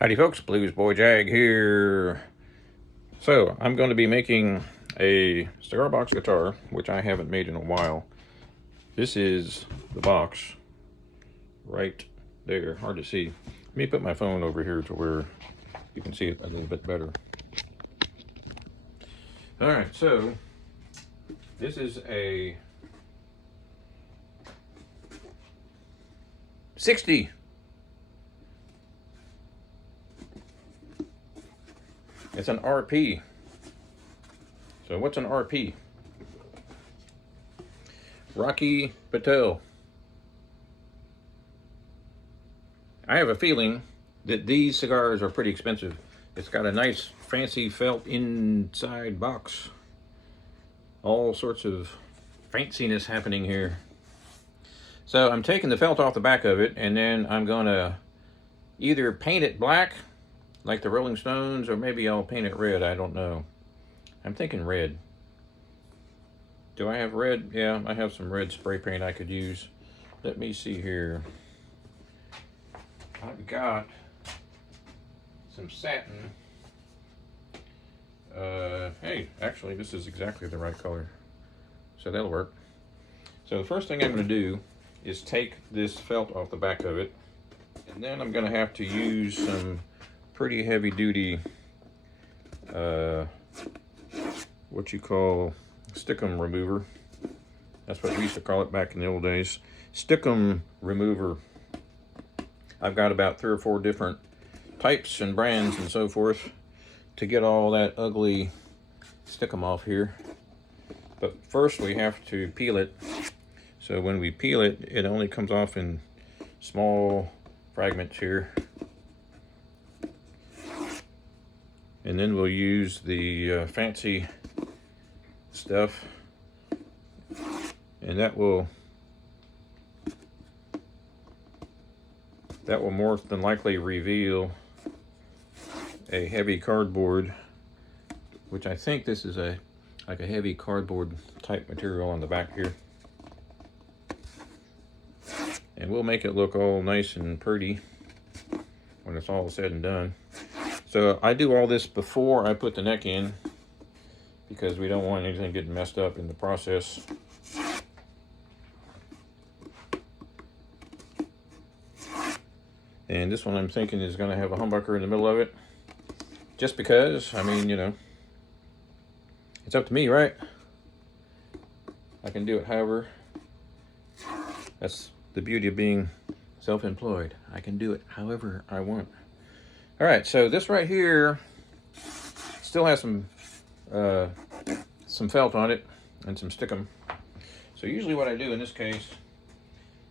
Howdy folks, Bluesboyjag here. So, I'm going to be making a cigar box guitar, which I haven't made in a while. This is the box right there, hard to see. Let me put my phone over here to where you can see it a little bit better. Alright, so this is a 60. It's an RP. So what's an RP? Rocky Patel. I have a feeling that these cigars are pretty expensive. It's got a nice fancy felt inside box. All sorts of fanciness happening here. So I'm taking the felt off the back of it, and then I'm gonna either paint it black like the Rolling Stones, or maybe I'll paint it red. I don't know. I'm thinking red. Do I have red? Yeah, I have some red spray paint I could use. Let me see here. I've got some satin. Hey, actually this is exactly the right color, so that'll work. So the first thing I'm going to do is take this felt off the back of it, and then I'm going to have to use some pretty heavy duty what you call stickum remover. That's what we used to call it back in the old days. Stickum remover. I've got about 3 or 4 different types and brands and so forth to get all that ugly stickum off here. But first we have to peel it. So when we peel it, it only comes off in small fragments here. And then we'll use the fancy stuff, and that will more than likely reveal a heavy cardboard, which I think this is like a heavy cardboard type material on the back here. And we'll make it look all nice and pretty when it's all said and done. So I do all this before I put the neck in, because we don't want anything getting messed up in the process. And this one I'm thinking is going to have a humbucker in the middle of it. Just because, I mean, you know, it's up to me, right? I can do it however. That's the beauty of being self-employed. I can do it however I want. All right, so this right here still has some felt on it and some stickum. So usually what I do in this case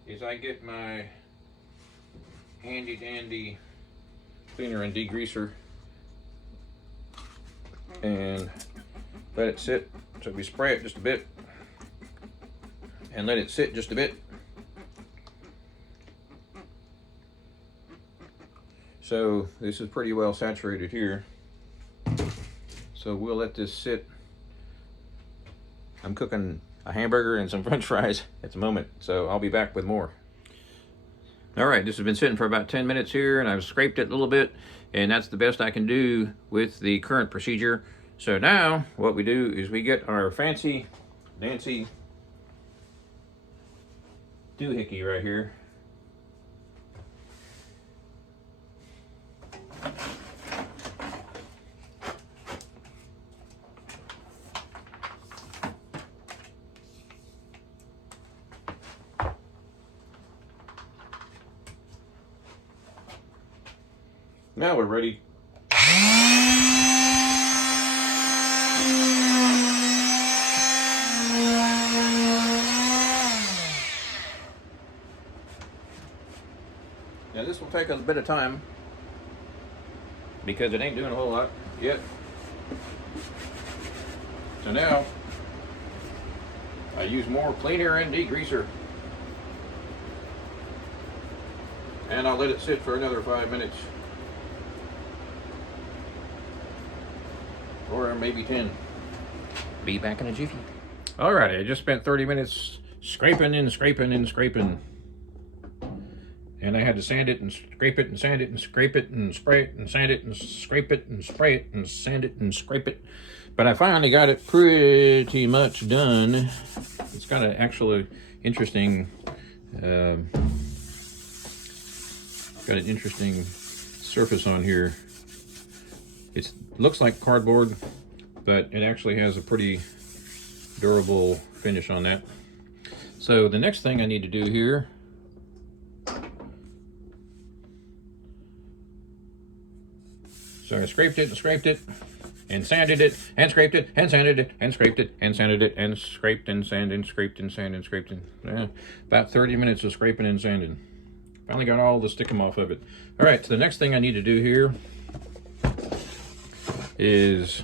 is I get my handy dandy cleaner and degreaser and let it sit. So we spray it just a bit and let it sit just a bit. So this is pretty well saturated here. So we'll let this sit. I'm cooking a hamburger and some french fries at the moment, so I'll be back with more. All right, this has been sitting for about 10 minutes here, and I've scraped it a little bit, and that's the best I can do with the current procedure. So now what we do is we get our fancy Nancy doohickey right here. Now we're ready. Now this will take a bit of time because it ain't doing a whole lot yet. So now I use more cleaner and degreaser, and I'll let it sit for another 5 minutes. Or maybe 10. Be back in a jiffy. Alrighty, I just spent 30 minutes scraping and scraping and scraping. and I had to sand it and scrape it and sand it and scrape it and spray it and sand it and scrape it and spray it and sand it and scrape it. But I finally got it pretty much done. It's got an actually interesting, got an interesting surface on here. It looks like cardboard, but it actually has a pretty durable finish on that. So the next thing I need to do here so I scraped it and scraped it and sanded it and scraped it and sanded it and scraped it and sanded it and scraped and sanded and scraped and sanded and scraped and about 30 minutes of scraping and sanding. Finally got all the stickum off of it. All right, so the next thing I need to do here is,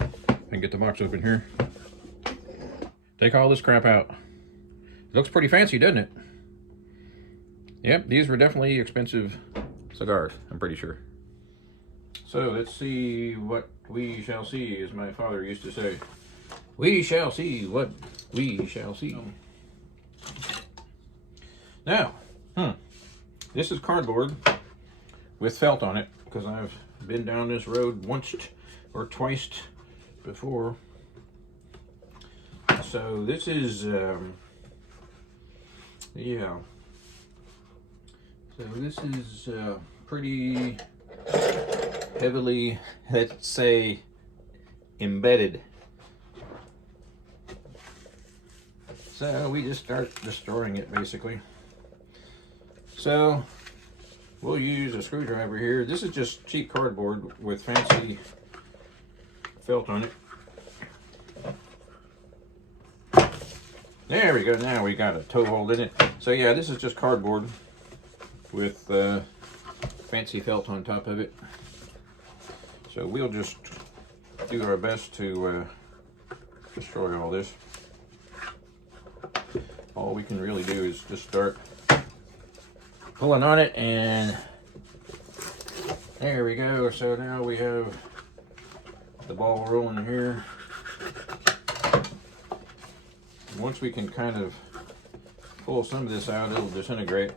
I can get the box open here. Take all this crap out. It looks pretty fancy, doesn't it? Yep, these were definitely expensive cigars, I'm pretty sure. So let's see what we shall see, as my father used to say. We shall see what we shall see. Now, this is cardboard with felt on it, because I've been down this road once or twice before. So this is, yeah. So this is pretty heavily, let's say, embedded. So we just start destroying it, basically. So we'll use a screwdriver here. This is just cheap cardboard with fancy felt on it. There we go. Now we got a toe hold in it. So yeah, this is just cardboard with fancy felt on top of it. So we'll just do our best to destroy all this. All we can really do is just start pulling on it, and there we go. So now we have the ball rolling here. Once we can kind of pull some of this out, it'll disintegrate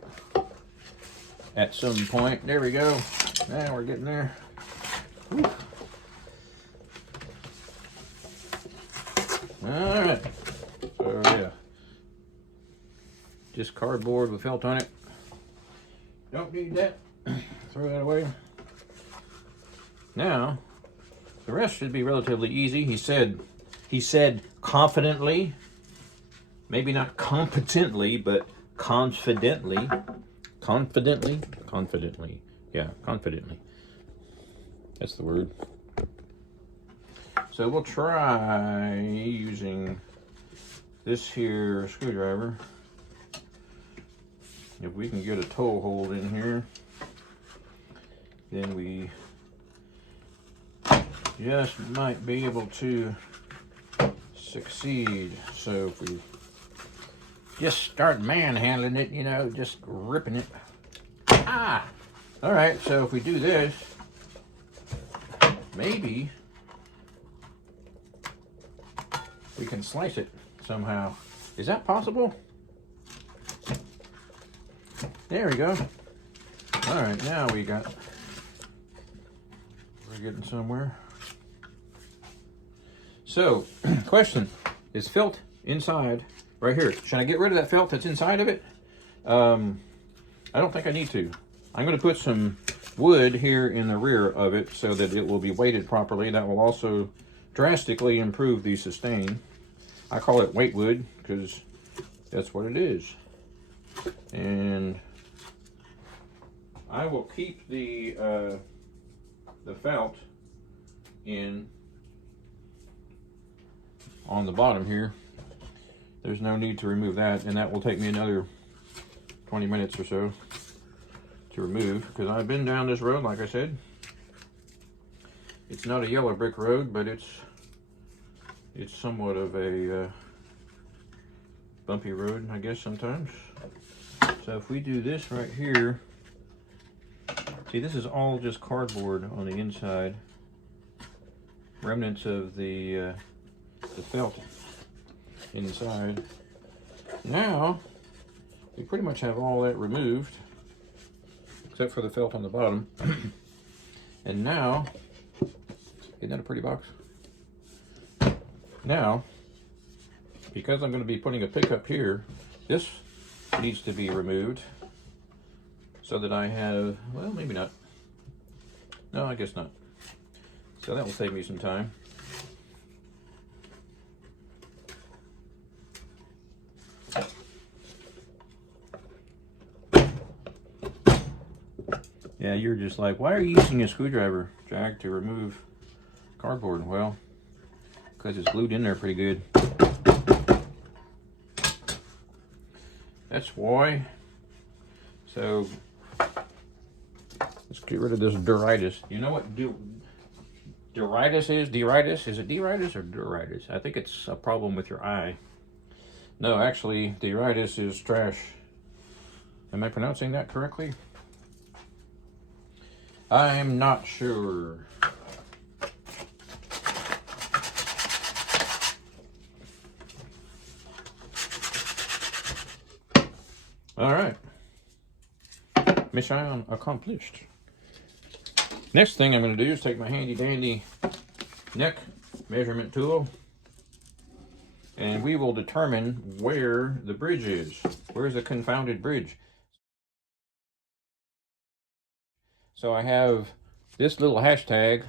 at some point. There we go. Now we're getting there. Whew. All right. So yeah, just cardboard with felt on it. Don't need that. Throw that away. Now, the rest should be relatively easy. He said confidently. Maybe not competently, but confidently. Confidently? Confidently. Yeah, confidently. That's the word. So we'll try using this here screwdriver. If we can get a toe hold in here, then we just might be able to succeed. So if we just start manhandling it, you know, just ripping it. Ah! All right, so if we do this, maybe we can slice it somehow. Is that possible? There we go. All right, now we're getting somewhere. So, question, is felt inside right here? Should I get rid of that felt that's inside of it? I don't think I need to. I'm going to put some wood here in the rear of it so that it will be weighted properly. That will also drastically improve the sustain. I call it weight wood because that's what it is. And I will keep the felt in on the bottom here. There's no need to remove that, and that will take me another 20 minutes or so to remove, because I've been down this road, like I said. It's not a yellow brick road, but it's somewhat of a bumpy road, I guess, sometimes. So if we do this right here, see, this is all just cardboard on the inside, remnants of the felt inside. Now we pretty much have all that removed, except for the felt on the bottom. And now, isn't that a pretty box? Now, because I'm going to be putting a pickup here, this needs to be removed so that I have, well, maybe not. No, I guess not. So that will save me some time. Yeah, you're just like, why are you using a screwdriver, Jag, to remove cardboard? Well, because it's glued in there pretty good. That's why. So let's get rid of this duritis. You know what duritis is? Duritis? Is it duritis or duritis? I think it's a problem with your eye. No, actually, duritis is trash. Am I pronouncing that correctly? I'm not sure. All right. Mission accomplished. Next thing I'm going to do is take my handy dandy neck measurement tool, and we will determine where the bridge is. Where's the confounded bridge? So I have this little hashtag.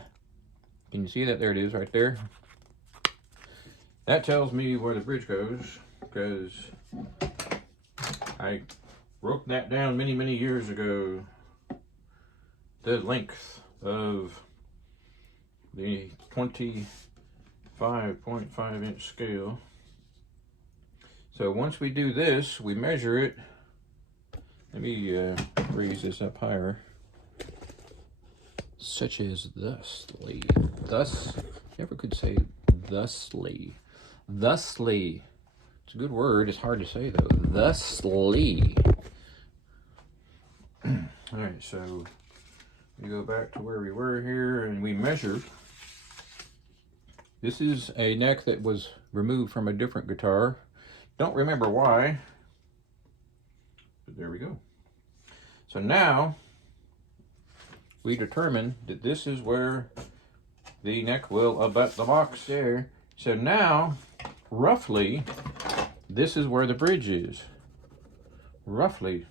Can you see that? There it is right there. That tells me where the bridge goes, because I wrote that down many, many years ago. The length of the 25.5 inch scale. So once we do this, we measure it. Let me raise this up higher. Such as thusly. Thus, never could say thusly. Thusly. It's a good word. It's hard to say though. Thusly. Alright, so we go back to where we were here and we measured. This is a neck that was removed from a different guitar. Don't remember why, but there we go. So now we determine that this is where the neck will abut the box there. So now, roughly, this is where the bridge is. Roughly.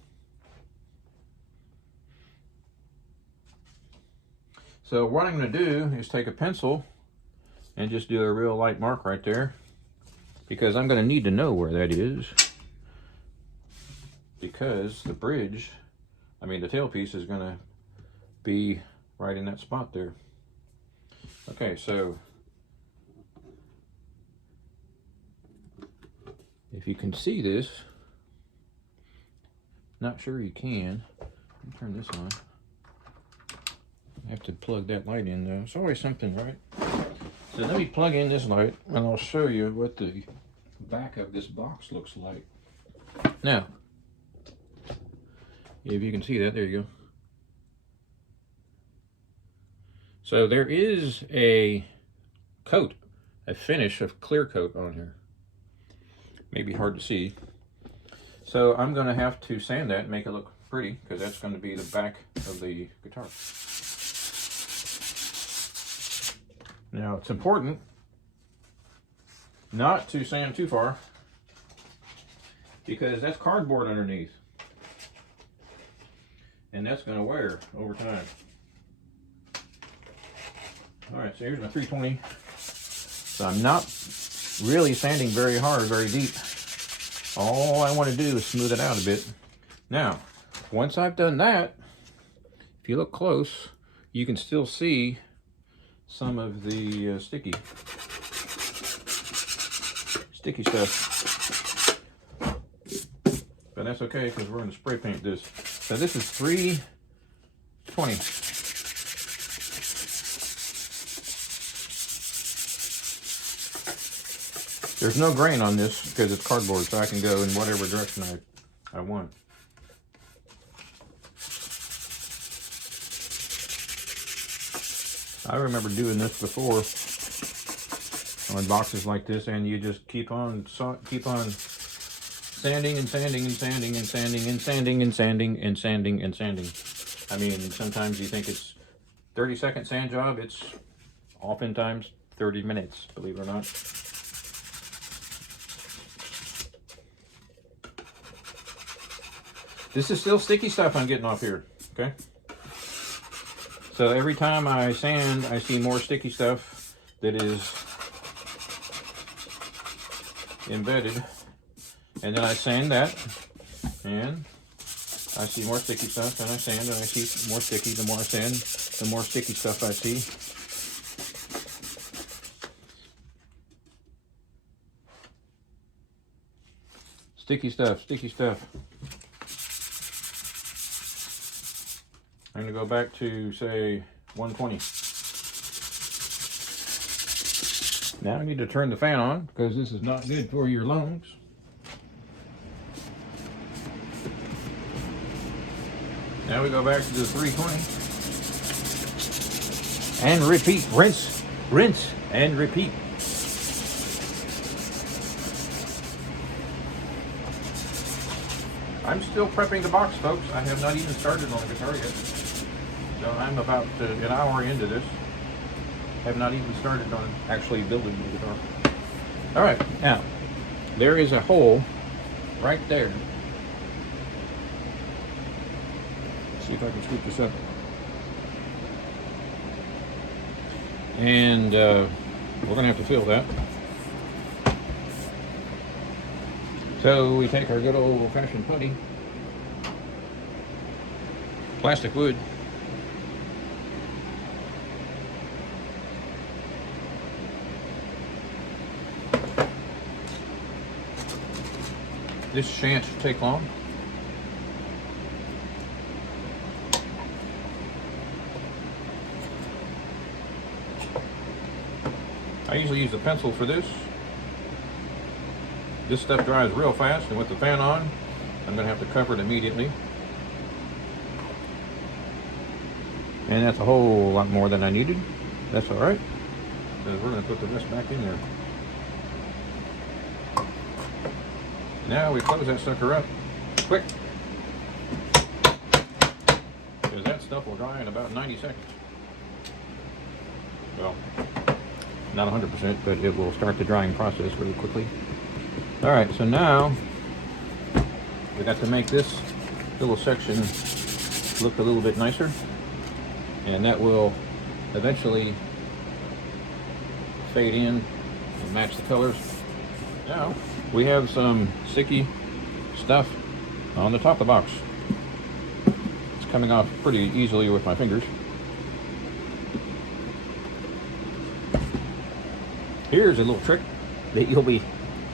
So what I'm going to do is take a pencil and just do a real light mark right there, because I'm going to need to know where that is, because the bridge, the tailpiece is going to be right in that spot there. Okay, so if you can see this, not sure you can. Let me turn this on. I have to plug that light in though. It's always something, right? So let me plug in this light and I'll show you what the back of this box looks like. Now, if you can see that, there you go. So there is a coat, a finish of clear coat on here. Maybe hard to see. So I'm going to have to sand that and make it look pretty, because that's going to be the back of the guitar. Now it's important not to sand too far, because that's cardboard underneath. And that's going to wear over time. Alright, so here's my 320. So I'm not really sanding very hard, very deep. All I want to do is smooth it out a bit. Now, once I've done that, if you look close, you can still see some of the sticky stuff. But that's okay, because we're going to spray paint this. So this is 320. There's no grain on this because it's cardboard, so I can go in whatever direction I want. I remember doing this before on boxes like this, and you just keep on sanding and sanding and sanding and sanding and sanding and sanding and sanding and sanding. I mean, sometimes you think it's 30-second sand job. It's oftentimes 30 minutes, believe it or not. This is still sticky stuff I'm getting off here, okay? So every time I sand, I see more sticky stuff that is embedded. And then I sand that, and I see more sticky stuff, and I sand, and I see more sticky. The more I sand, the more sticky stuff I see. Sticky stuff, sticky stuff. I'm going to go back to, say, 120. Now I need to turn the fan on because this is not good for your lungs. Now we go back to the 320. And repeat. Rinse, rinse, and repeat. I'm still prepping the box, folks. I have not even started on the guitar yet. So I'm about an hour into this. Have not even started on actually building the guitar. All right, now there is a hole right there. Let's see if I can scoop this up. And we're gonna have to fill that. So we take our good old-fashioned putty, plastic wood, this shan't take long. I usually use a pencil for this. This stuff dries real fast, and with the fan on, I'm going to have to cover it immediately. And that's a whole lot more than I needed. That's all right, because we're going to put the rest back in there. Now we close that sucker up quick, because that stuff will dry in about 90 seconds. Well, not 100%, but it will start the drying process really quickly. All right, so now we got to make this little section look a little bit nicer, and that will eventually fade in and match the colors. Now we have some sticky stuff on the top of the box. It's coming off pretty easily with my fingers. Here's a little trick that you'll be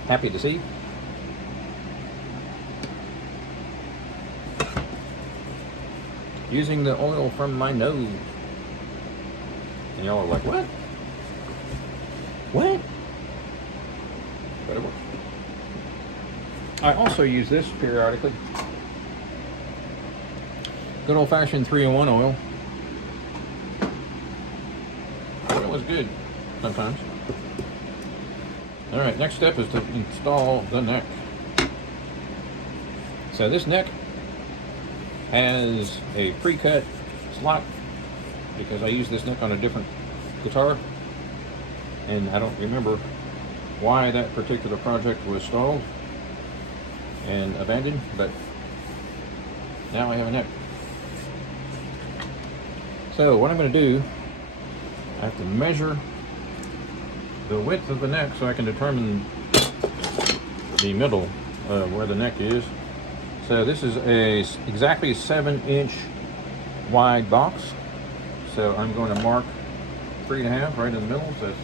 happy to see. Using the oil from my nose. And y'all are like, what? What? But it works. I also use this periodically. Good old-fashioned 3-in-1 oil. It was good sometimes. All right, next step is to install the neck. So this neck has a pre-cut slot because I used this neck on a different guitar, and I don't remember why that particular project was stalled and abandoned, but now I have a neck. So what I'm going to do, I have to measure the width of the neck so I can determine the middle where the neck is. So this is exactly 7-inch wide box. So I'm going to mark 3.5 right in the middle. So it's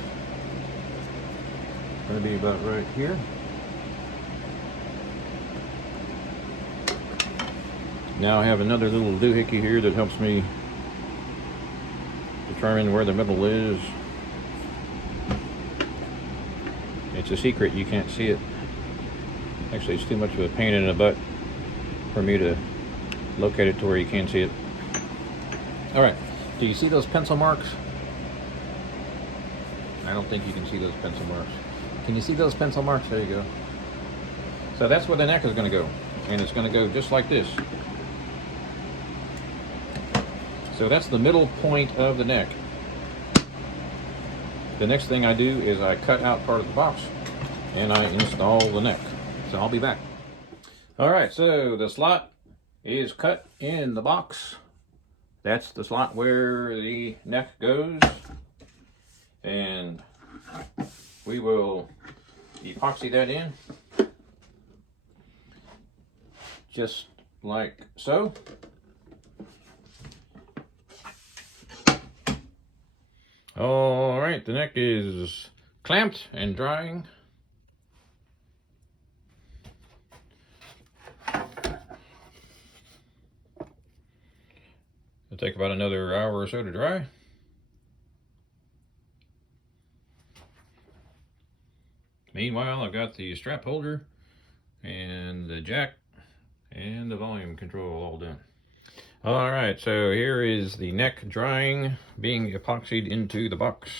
going to be about right here. Now I have another little doohickey here that helps me determine where the middle is. It's a secret, you can't see it. Actually, it's too much of a pain in the butt for me to locate it to where you can see it. All right, do you see those pencil marks? I don't think you can see those pencil marks. Can you see those pencil marks? There you go. So that's where the neck is going to go. And it's going to go just like this. So that's the middle point of the neck. The next thing I do is I cut out part of the box and I install the neck. So I'll be back. All right, so the slot is cut in the box. That's the slot where the neck goes. And we will epoxy that in. Just like so. All right, the neck is clamped and drying. It'll take about another hour or so to dry. Meanwhile, I've got the strap holder and the jack and the volume control all done. All right, so here is the neck drying, being epoxied into the box.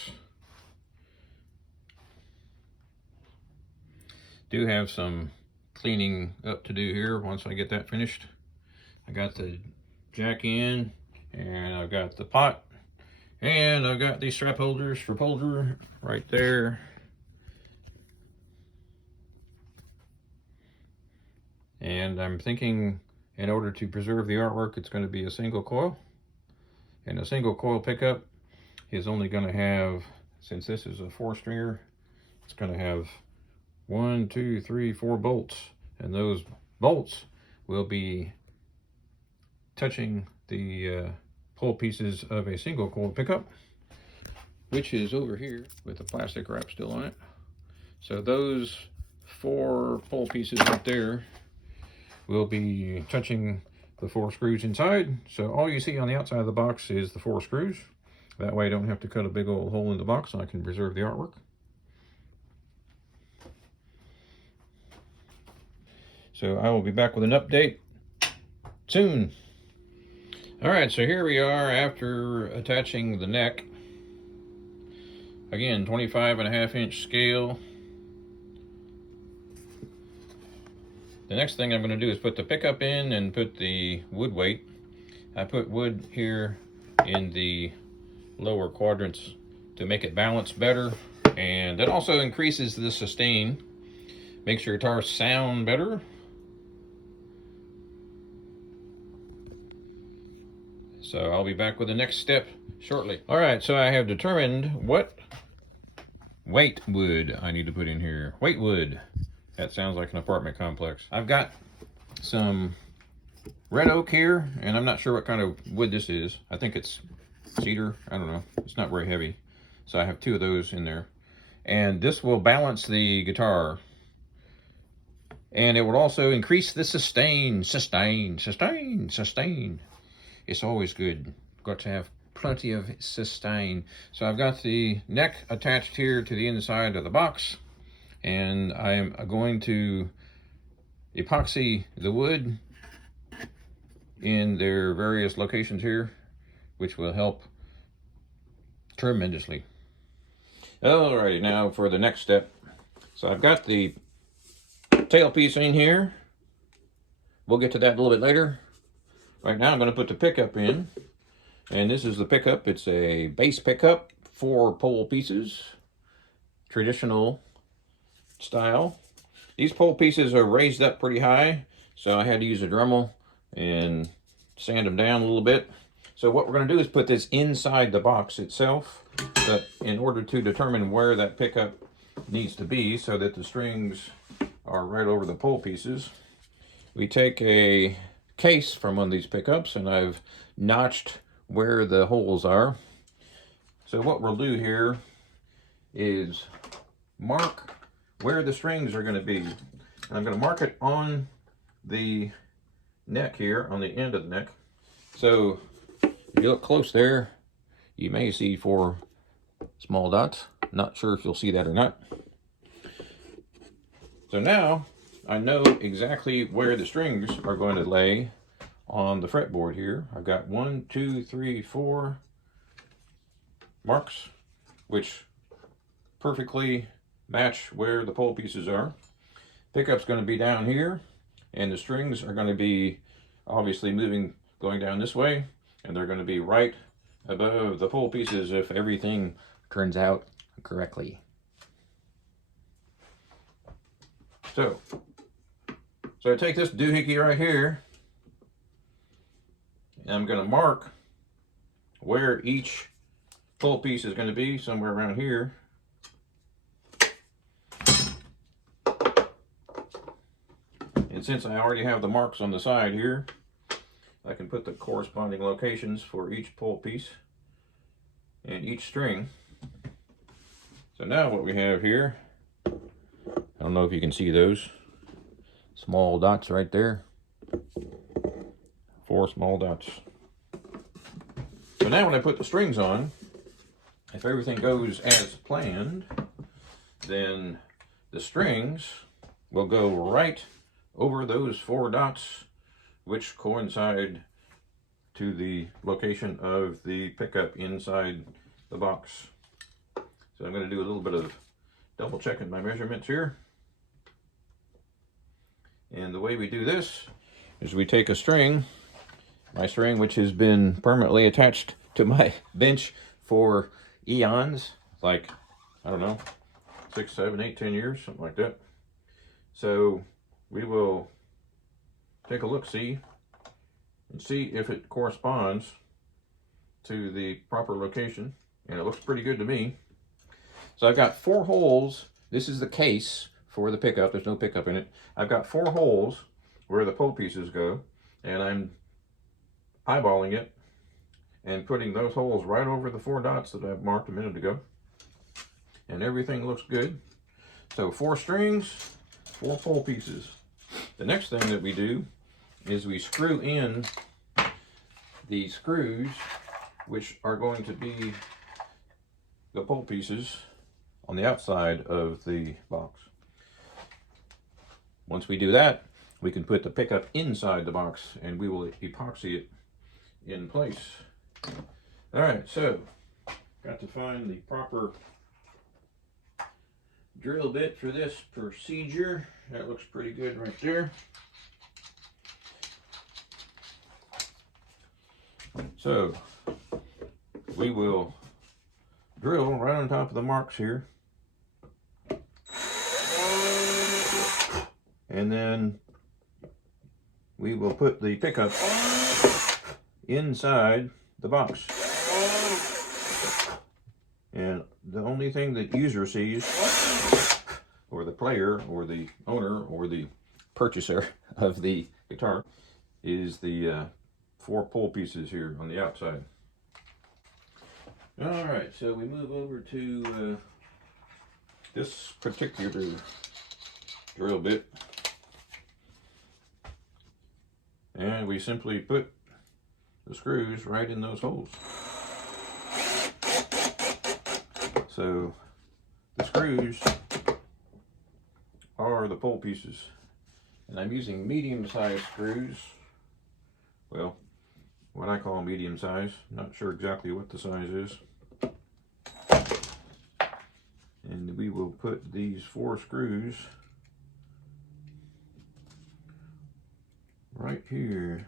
Do have some cleaning up to do here once I get that finished. I got the jack in, and I've got the pot, and I've got these strap holders for holder right there. And I'm thinking, in order to preserve the artwork, it's going to be a single coil. And a single coil pickup is only going to have, since this is a 4-stringer, it's going to have 1, 2, 3, 4 bolts. And those bolts will be touching the pull pieces of a single coil pickup, which is over here with the plastic wrap still on it. So those 4 pull pieces right there will be touching the 4 screws inside. So all you see on the outside of the box is the 4 screws. That way I don't have to cut a big old hole in the box, and I can preserve the artwork. So I will be back with an update soon. All right, so here we are after attaching the neck. Again, 25.5-inch scale. The next thing I'm going to do is put the pickup in and put the wood weight. I put wood here in the lower quadrants to make it balance better, and that also increases the sustain, makes your guitar sound better. So I'll be back with the next step shortly. All right, so I have determined what weight wood I need to put in here. Weight wood. That sounds like an apartment complex. I've got some red oak here, and I'm not sure what kind of wood this is. I think it's cedar. I don't know. It's not very heavy. So I have 2 of those in there. And this will balance the guitar. And it will also increase the sustain. Sustain, sustain, sustain. It's always good. Got to have plenty of sustain. So I've got the neck attached here to the inside of the box. And I'm going to epoxy the wood in their various locations here, which will help tremendously. Alrighty, now for the next step. So I've got the tailpiece in here. We'll get to that a little bit later. Right now I'm going to put the pickup in. And this is the pickup. It's a bass pickup, 4 pole pieces. Traditional style. These pole pieces are raised up pretty high, so I had to use a Dremel and sand them down a little bit. So what we're going to do is put this inside the box itself, but in order to determine where that pickup needs to be so that the strings are right over the pole pieces, we take a case from one of these pickups, and I've notched where the holes are. So what we'll do here is mark where the strings are going to be. And I'm going to mark it on the neck here, on the end of the neck. So if you look close there, you may see 4 small dots. Not sure if you'll see that or not. So now I know exactly where the strings are going to lay on the fretboard here. I've got 1, 2, 3, 4 marks, which perfectly match where the pole pieces are. pickup's going to be down here, and the strings are going to be obviously moving, going down this way, and they're going to be right above the pole pieces if everything turns out correctly. So I take this doohickey right here, and I'm going to mark where each pole piece is going to be, somewhere around here. And since I already have the marks on the side here, I can put the corresponding locations for each pole piece and each string. So now what we have here, I don't know if you can see those small dots right there. 4 small dots. So now when I put the strings on, if everything goes as planned, then the strings will go right over those 4 dots, which coincide to the location of the pickup inside the box. So I'm going to do a little bit of double checking my measurements here. And the way we do this is we take a string, my string which has been permanently attached to my bench for eons, like, I don't know, 6, 7, 8, 10 years, something like that. So we will take a look-see and see if it corresponds to the proper location, and it looks pretty good to me. So I've got 4 holes. This is the case for the pickup. There's no pickup in it. I've got 4 holes where the pole pieces go, and I'm eyeballing it and putting those holes right over the 4 dots that I've marked a minute ago, and everything looks good. So 4 strings, 4 pole pieces. The next thing that we do is we screw in the screws, which are going to be the pole pieces on the outside of the box. Once we do that, we can put the pickup inside the box, and we will epoxy it in place. All right, so got to find the proper drill bit for this procedure. That looks pretty good right there. So we will drill right on top of the marks here, and then we will put the pickup inside the box. And the only thing the user sees, or the player, or the owner, or the purchaser of the guitar, is the 4 pole pieces here on the outside. All right, so we move over to this particular drill bit, and we simply put the screws right in those holes. So the screws are the pole pieces, and I'm using medium-sized screws. Well, what I call medium size. Not sure exactly what the size is. And we will put these 4 screws right here.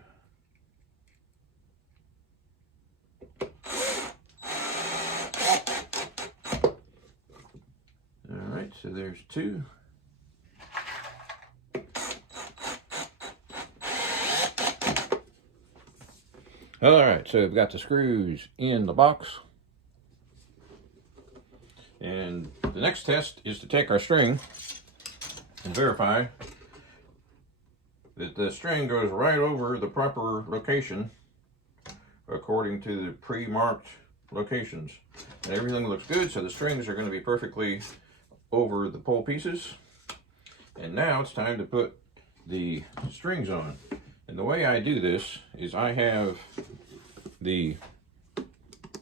All right, so there's 2. All right, so we've got the screws in the box. And the next test is to take our string and verify that the string goes right over the proper location according to the pre-marked locations. And everything looks good, so the strings are going to be perfectly over the pole pieces. And now it's time to put the strings on. And the way I do this is I have the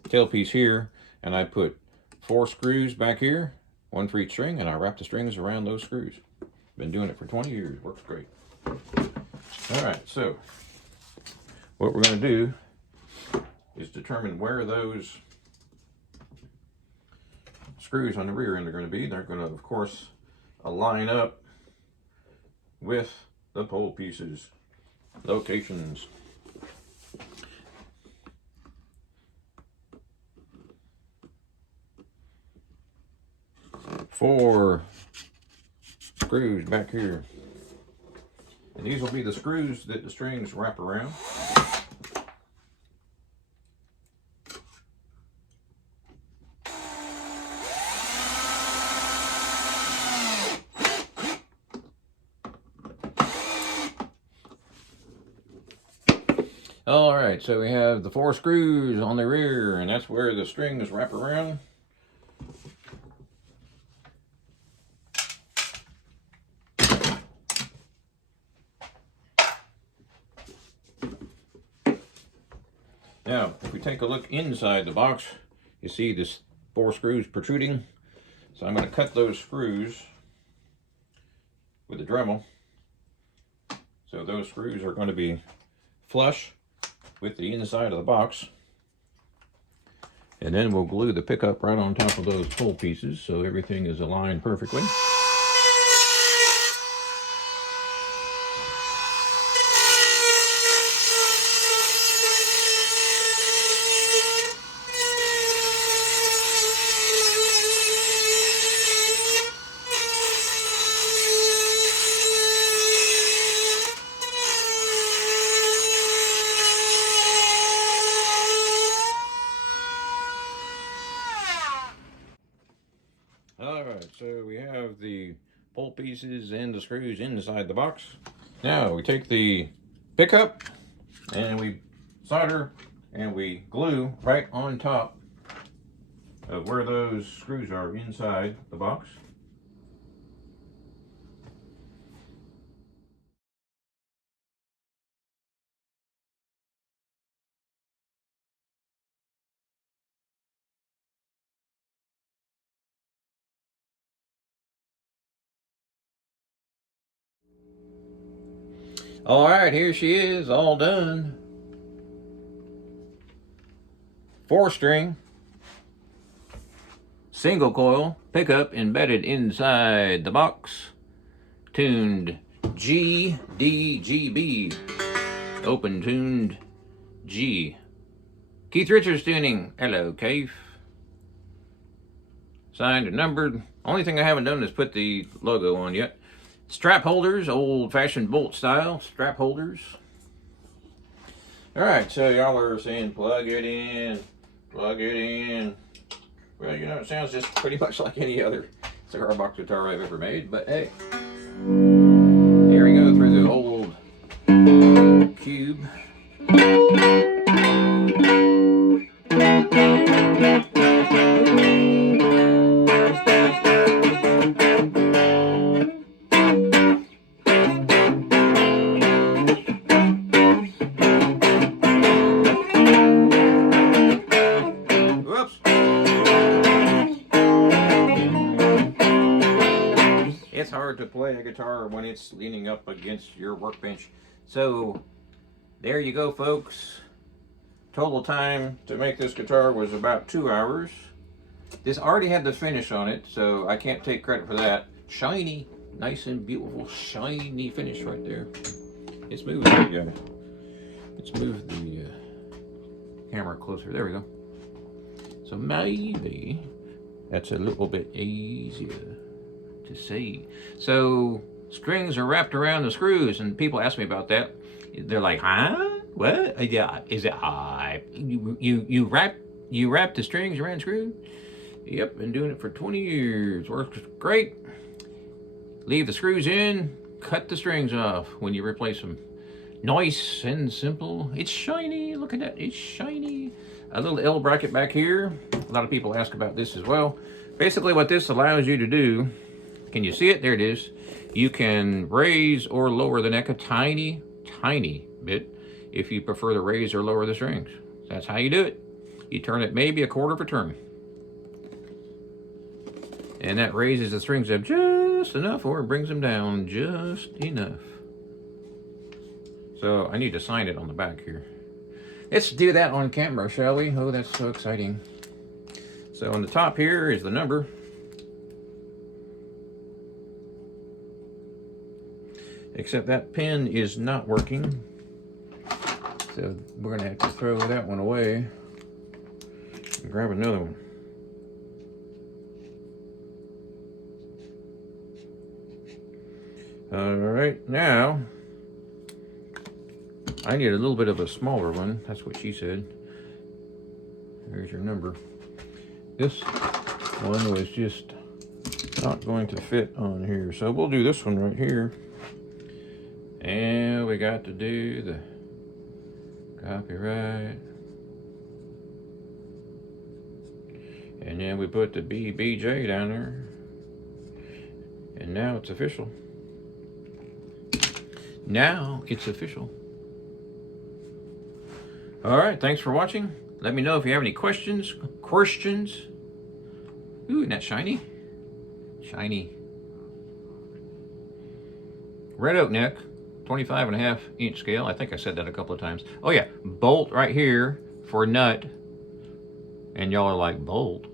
tailpiece here, and I put 4 screws back here, 1 for each string, and I wrap the strings around those screws. Been doing it for 20 years, works great. All right, so what we're going to do is determine where those screws on the rear end are going to be. They're going to, of course, line up with the pole pieces. Locations. 4 screws back here. And these will be the screws that the strings wrap around. All right, so we have the 4 screws on the rear, and that's where the strings wrap around. Now, if we take a look inside the box, you see this 4 screws protruding. So I'm going to cut those screws with a Dremel. So those screws are going to be flush with the inside of the box. And then we'll glue the pickup right on top of those pole pieces so everything is aligned perfectly. Alright, so we have the pole pieces and the screws inside the box. Now we take the pickup and we solder and we glue right on top of where those screws are inside the box. All right, here she is, all done. 4-string, single coil pickup embedded inside the box, tuned G, D, G, B, open tuned G. Keith Richards tuning. Hello, Keith. Signed and numbered. Only thing I haven't done is put the logo on yet. Strap holders, old-fashioned bolt style strap holders. All right, so y'all are saying plug it in, plug it in. Well, you know, it sounds just pretty much like any other cigar box guitar I've ever made, but hey. Here we go through the old cube. It's hard to play a guitar when it's leaning up against your workbench. So there you go, folks. Total time to make this guitar was about 2 hours. This already had the finish on it, so I can't take credit for that. Shiny, nice and beautiful, shiny finish right there. Let's move the camera closer. There we go. So maybe that's a little bit easier to see. So strings are wrapped around the screws, and people ask me about that. They're like, huh? What? Yeah, is it you wrap the strings around screws? Yep, been doing it for 20 years. Works great. Leave the screws in, cut the strings off when you replace them. Nice and simple. It's shiny. Look at that. It's shiny. A little L bracket back here. A lot of people ask about this as well. Basically what this allows you to do, can you see it? There it is. You can raise or lower the neck a tiny bit if you prefer to raise or lower the strings. That's how you do it. You turn it maybe a quarter of a turn. And that raises the strings up just enough, or it brings them down just enough. So I need to sign it on the back here. Let's do that on camera, shall we? Oh, that's so exciting. So on the top here is the number. except that pin is not working. So we're gonna have to throw that one away and grab another one. All right, now I need a little bit of a smaller one. That's what she said. There's your number. This one was just not going to fit on here, so we'll do this one right here. And we got to do the copyright. And then we put the BBJ down there. And now it's official. Now it's official. All right, thanks for watching. Let me know if you have any questions. Ooh, isn't that shiny? Shiny. Red oak neck, 25.5-inch scale. I think I said that a couple of times. Oh yeah, bolt right here for nut. And y'all are like, bolt?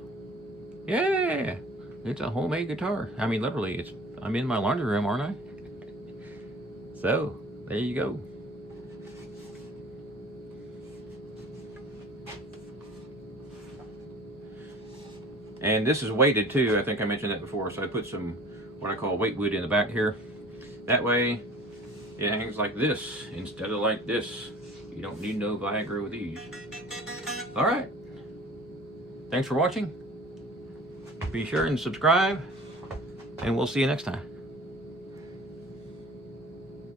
Yeah, it's a homemade guitar. I mean, literally, I'm in my laundry room, aren't I? So, there you go. And this is weighted too. I think I mentioned that before. So I put some, what I call weight wood in the back here. That way, it hangs like this instead of like this. You don't need no Viagra with these. All right. Thanks for watching. Be sure and subscribe, and we'll see you next time.